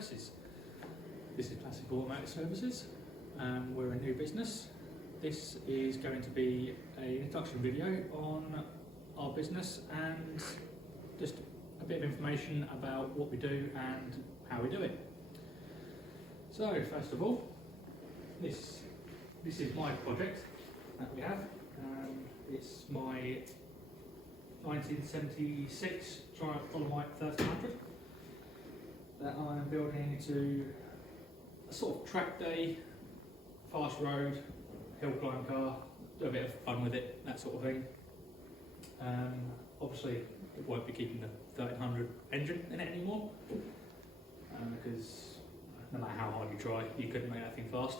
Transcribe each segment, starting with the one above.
services. This is Classic Automotive Services. We're a new business. This is going to be an introduction video on our business and just a bit of information about what we do and how we do it. So first of all, this is my project that we have. It's my 1976 Triumph Automotive 1300 that I'm building into a sort of track day, fast road, hill climb car, do a bit of fun with it, that sort of thing. Obviously it won't be keeping the 1300 engine in it anymore because no matter how hard you try, you couldn't make that thing fast.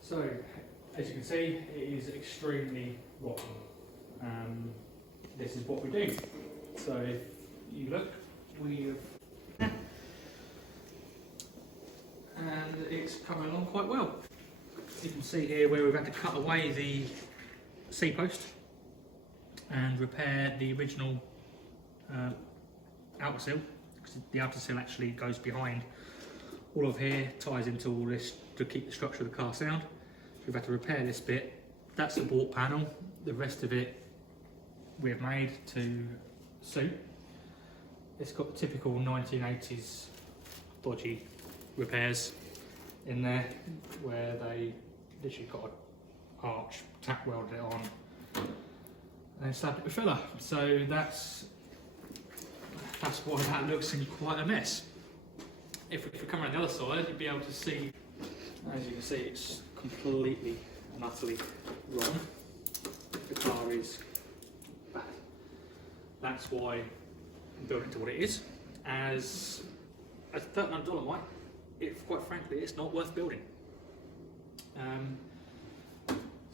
So as you can see, it is extremely rotten. This is what we do. So if you look, we've and it's coming along quite well. You can see here where we've had to cut away the C-post and repair the original outer sill, because the outer sill actually goes behind all of here, ties into all this to keep the structure of the car sound. So we've had to repair this bit. That's the bought panel. The rest of it we've made to suit. It's got the typical 1980s dodgy repairs in there where they literally got an arch, tack welded it on and then slapped it with filler. So that's why that looks in quite a mess. If we come around the other side, you'll be able to see, as you can see, it's completely and utterly wrong. The car is bad. That's why I'm building it to what it is. As a $1300 one, quite frankly, it's not worth building.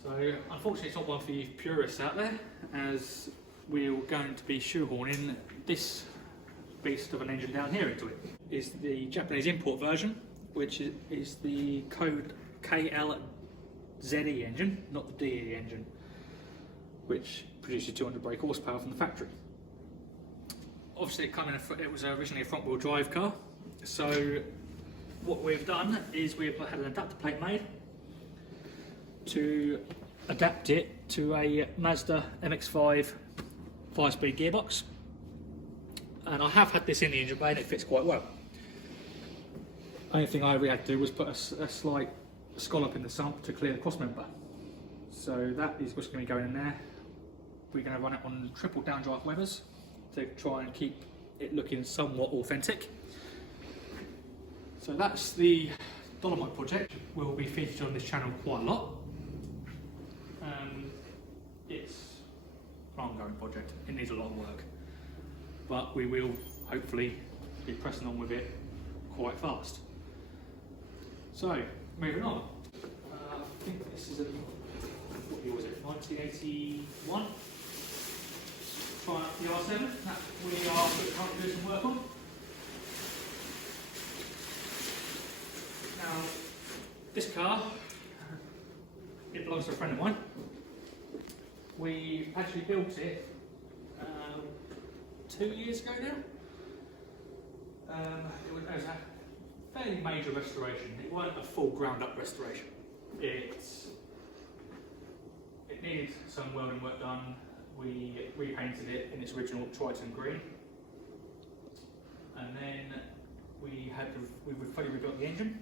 So unfortunately, it's not one for you purists out there, as we're going to be shoehorning this beast of an engine down here into it. Is the Japanese import version, which is the code KLZE engine, not the DE engine, which produces 200 brake horsepower from the factory. Obviously, it was originally a front-wheel drive car. So what we've done is we've had an adapter plate made to adapt it to a Mazda MX-5 5-speed gearbox. And I have had this in the engine bay and it fits quite well. Only thing I really had to do was put a slight scallop in the sump to clear the cross member. So that is what's going to be going in there. We're going to run it on triple down drive weathers to try and keep it looking somewhat authentic. So that's the Dolomite project. Will be featured on this channel quite a lot. It's an ongoing project. It needs a lot of work, but we will hopefully be pressing on with it quite fast. So moving on. I think this is what year was it? 1981. Triumph R7 that we are currently doing some work on. Now, this car, it belongs to a friend of mine. We actually built it 2 years ago now. It was a fairly major restoration. It wasn't a full ground up restoration. It needed some welding work done. We repainted it in its original Triton green. And then we fully rebuilt the engine.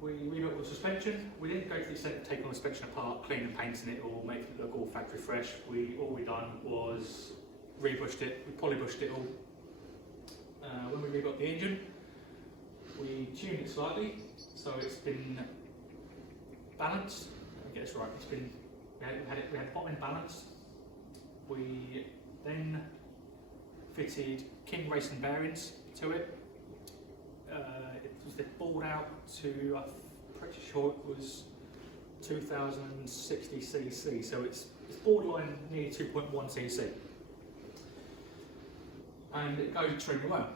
We rebuilt the suspension. We didn't go to the extent of taking the suspension apart, cleaning and painting it, or making it look all factory fresh. All we done was rebushed it, we polybushed it all. When we rebuilt the engine, we tuned it slightly, so it's been balanced. Let me get this right. We had the bottom end balanced. We then fitted King racing bearings to it. It balled out to, I'm pretty sure it was 2060 cc, so it's borderline nearly 2.1 cc. And it goes extremely well.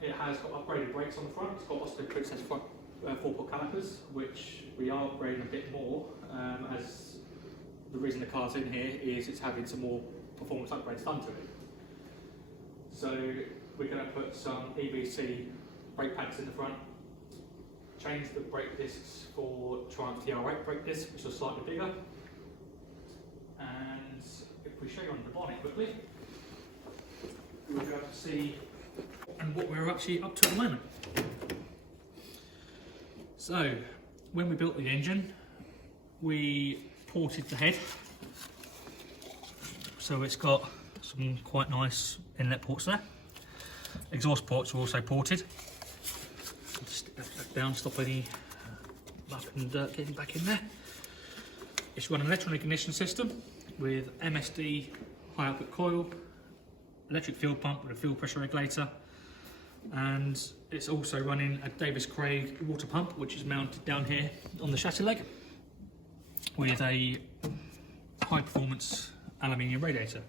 It has got upgraded brakes on the front, it's got Auto Princess front 4-pot calipers, which we are upgrading a bit more, as the reason the car's in here is it's having some more performance upgrades done to it. So we're going to put some EBC brake pads in the front, change the brake discs for Triumph TR8 brake discs, which are slightly bigger. And if we show you on the bonnet quickly, we'll be able to see and what we're actually up to at the moment. So, when we built the engine, we ported the head. So it's got some quite nice inlet ports there. Exhaust ports are also ported. Just stick that back down, stop any muck and dirt getting back in there. It's run an electronic ignition system with MSD high output coil, electric fuel pump with a fuel pressure regulator, and it's also running a Davis Craig water pump, which is mounted down here on the chassis leg with a high performance aluminium radiator.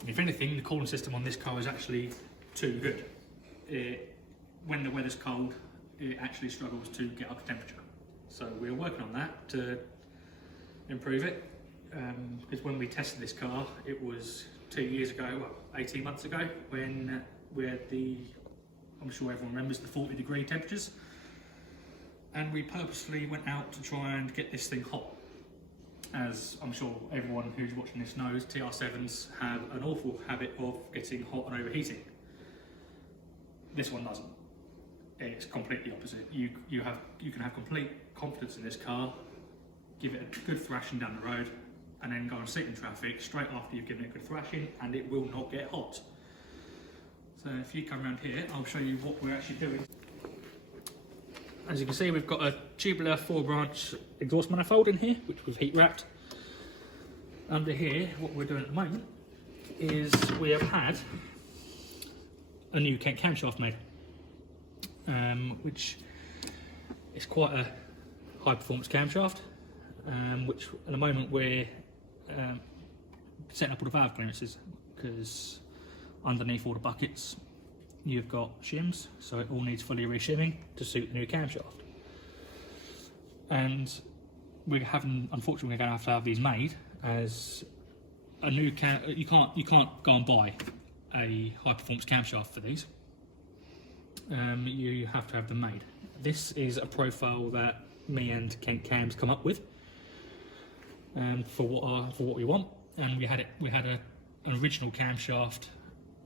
And if anything, the cooling system on this car is actually too good. When the weather's cold, it actually struggles to get up to temperature. So we're working on that to improve it. Because when we tested this car, it was 2 years ago, well, 18 months ago, when we had I'm sure everyone remembers, the 40-degree temperatures. And we purposely went out to try and get this thing hot. As I'm sure everyone who's watching this knows, TR7s have an awful habit of getting hot and overheating. This one doesn't. It's completely opposite. You can have complete confidence in this car, give it a good thrashing down the road, and then go and sit in traffic straight after you've given it a good thrashing, and it will not get hot. So if you come around here, I'll show you what we're actually doing. As you can see, we've got a tubular 4-branch exhaust manifold in here, which we've heat wrapped. Under here, what we're doing at the moment is we have had a new Kent camshaft made, which is quite a high performance camshaft, which at the moment we're setting up all the valve clearances, because underneath all the buckets you've got shims, so it all needs fully reshimming to suit the new camshaft. And unfortunately, we're going to have these made as a new you can't go and buy a high performance camshaft for these. You have to have them made. This is a profile that me and Kent Cams come up with for what we want, and we had an original camshaft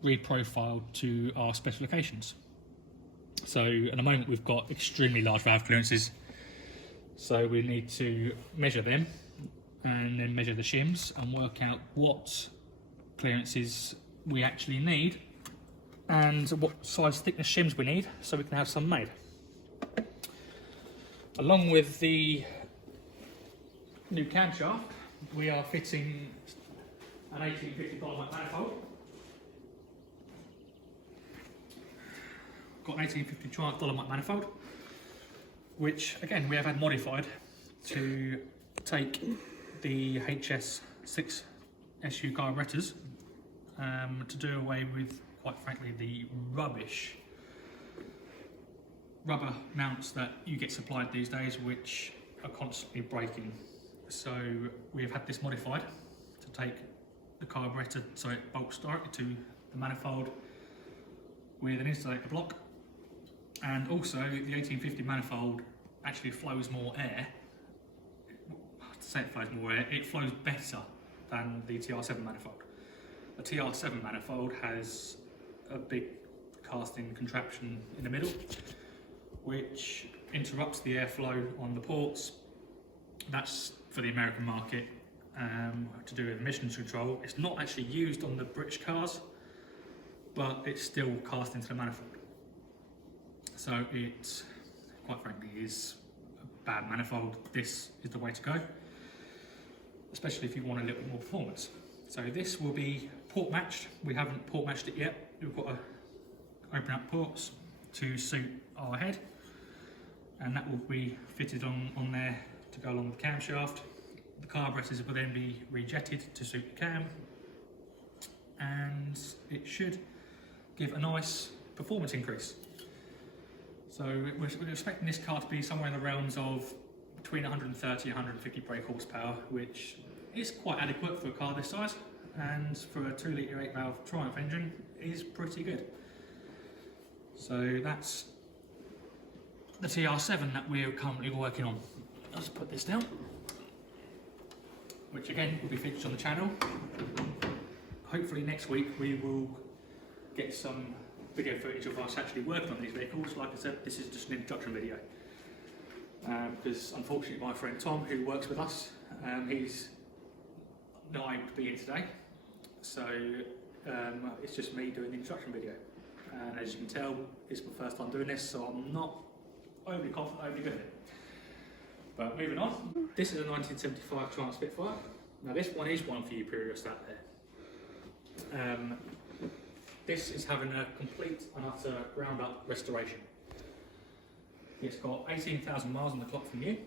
reprofiled to our specifications. So at the moment we've got extremely large valve clearances, so we need to measure them and then measure the shims and work out what clearances we actually need and what size thickness shims we need, so we can have some made. Along with the new camshaft, we are fitting an 1850 Dolomite manifold. Got an 1850 Triumph Dolomite manifold, which again we have had modified to take the HS6 SU carburetors to do away with, quite frankly, the rubbish rubber mounts that you get supplied these days, which are constantly breaking. So we have had this modified to take the carburetor so it bolts directly to the manifold with an insulator block. And also, the 1850 manifold actually flows more air. To say it flows more air, it flows better than the TR7 manifold. The TR7 manifold has a big casting contraption in the middle, which interrupts the airflow on the ports. That's for the American market, to do with emissions control. It's not actually used on the British cars, but it's still cast into the manifold. So it, quite frankly, is a bad manifold. This is the way to go, especially if you want a little bit more performance. So this will be port matched. We haven't port matched it yet. We've got to open up ports to suit our head, and that will be fitted on there to go along with the camshaft. The carburetors will then be rejetted to suit the cam, and it should give a nice performance increase. So we're expecting this car to be somewhere in the realms of between 130 and 150 brake horsepower, which is quite adequate for a car this size, and for a 2 litre 8 valve Triumph engine is pretty good. So that's the TR7 that we're currently working on. I'll just put this down, which again will be featured on the channel. Hopefully next week we will get some video footage of us actually working on these vehicles. Like I said, this is just an introduction video. Because unfortunately my friend Tom, who works with us, he's not able to be here today. So it's just me doing the introduction video. And as you can tell, it's my first time doing this, so I'm not overly confident, overly good at it. But moving on, this is a 1975 Triumph Spitfire. Now this one is one for you purists out there. This is having a complete and utter ground up restoration. It's got 18,000 miles on the clock from new.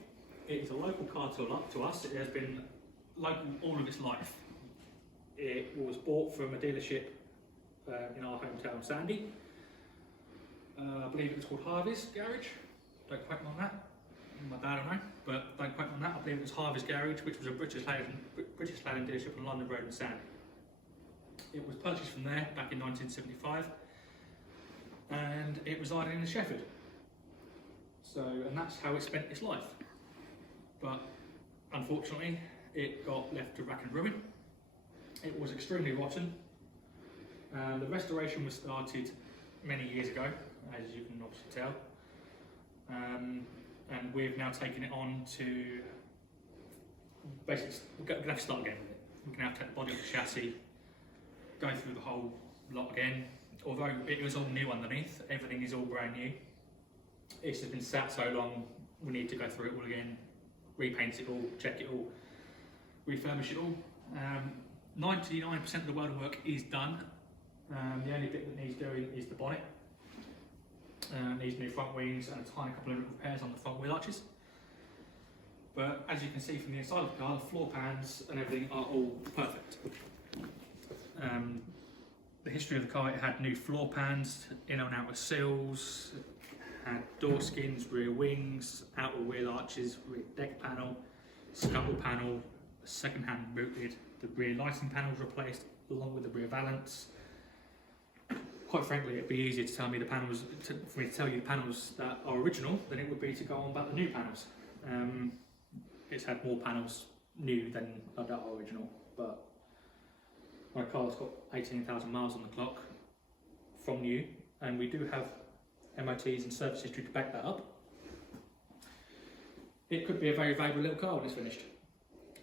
It is a local car to us. It has been local all of its life. It was bought from a dealership in our hometown, Sandy. I believe it was called Harvey's Garage. Don't quote me on that. My dad, I don't know, but don't quote me on that. I believe it was Harvey's Garage, which was a British Leyland dealership on London Road in Sandy. It was purchased from there back in 1975, and it resided in Sheffield. So, and that's how it spent its life. But unfortunately, it got left to rack and ruin. It was extremely rotten. The restoration was started many years ago, as you can obviously tell. And we've now taken it on to basically, we're going to have to start again with it. We're going to have to take the body off the chassis, go through the whole lot again. Although it was all new underneath, everything is all brand new. It's just been sat so long, we need to go through it all again, repaint it all, check it all, refurbish it all. 99% of the welding work is done. The only bit that needs doing is the bonnet. Needs new front wings and a tiny couple of repairs on the front wheel arches. But as you can see from the inside of the car, the floor pans and everything are all perfect. The history of the car, it had new floor pans, in and outer sills, had door skins, rear wings, outer wheel arches, rear deck panel, scuttle panel, second-hand booted, the rear lighting panels replaced along with the rear valance. Quite frankly, it'd be easier to tell me the panels, for me to tell you the panels that are original than it would be to go on about the new panels. It's had more panels new than that are original, but my car's got 18,000 miles on the clock from new, and we do have MOTs and service history to back that up. It could be a very valuable little car when it's finished.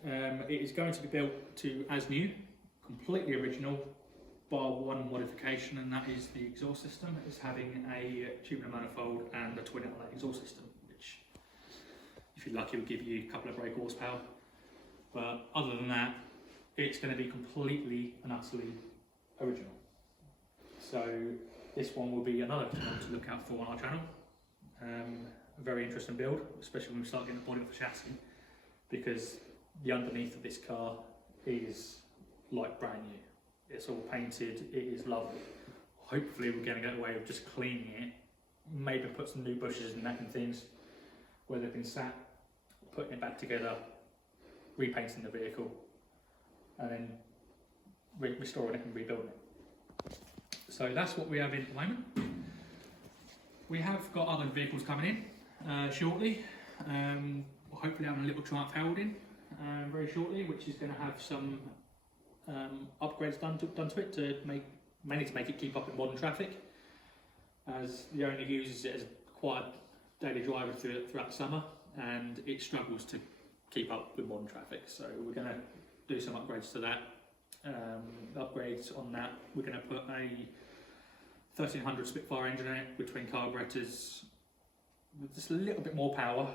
It is going to be built to as new, completely original, bar one modification, and that is the exhaust system. It's having a tubular manifold and a twin outlet exhaust system, which, if you're lucky, will give you a couple of brake horsepower. But other than that, it's going to be completely and utterly original. So this one will be another one to look out for on our channel. A very interesting build, especially when we start getting the body off the chassis, because the underneath of this car is like brand new. It's all painted, it is lovely. Hopefully we're going to get away with just cleaning it, maybe put some new bushes and that and things where they've been sat, putting it back together, repainting the vehicle, and then restoring it and rebuilding it. So that's what we have in at the moment. We have got other vehicles coming in shortly. Hopefully having a little Triumph Herald in very shortly, which is going to have some upgrades done to it to mainly to make it keep up with modern traffic, as the owner uses it as a quiet daily driver throughout the summer, and it struggles to keep up with modern traffic. So we're going to do some upgrades to that. Upgrades on that, we're going to put a 1300 Spitfire engine in it with twin carburetors, with just a little bit more power.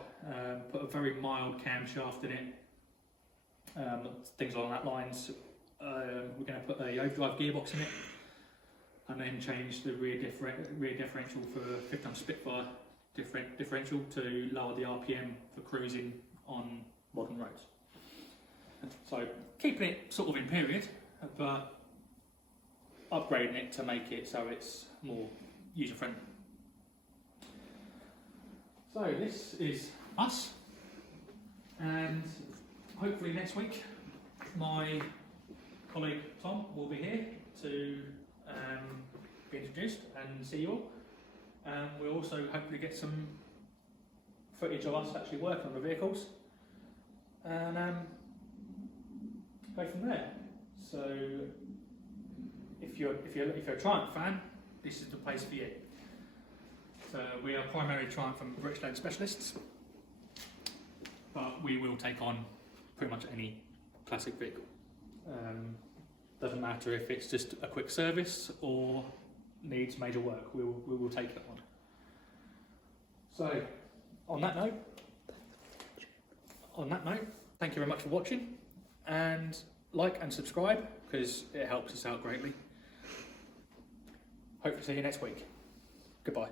Put a very mild camshaft in it, things along that lines. We're going to put a overdrive gearbox in it, and then change the rear differential for 15 Spitfire differential to lower the RPM for cruising on modern roads. So keeping it sort of in period, but upgrading it to make it so it's more user friendly. So this is us, and hopefully next week my colleague Tom will be here to be introduced and see you all. and we'll also hopefully get some footage of us actually working on the vehicles, and go from there. So if you're a Triumph fan, this is the place for you. So we are primarily Triumph and Bridgestone specialists, but we will take on pretty much any classic vehicle. Doesn't matter if it's just a quick service or needs major work, we will take that one. So on that note, thank you very much for watching, and like and subscribe because it helps us out greatly. Hope to see you next week. Goodbye.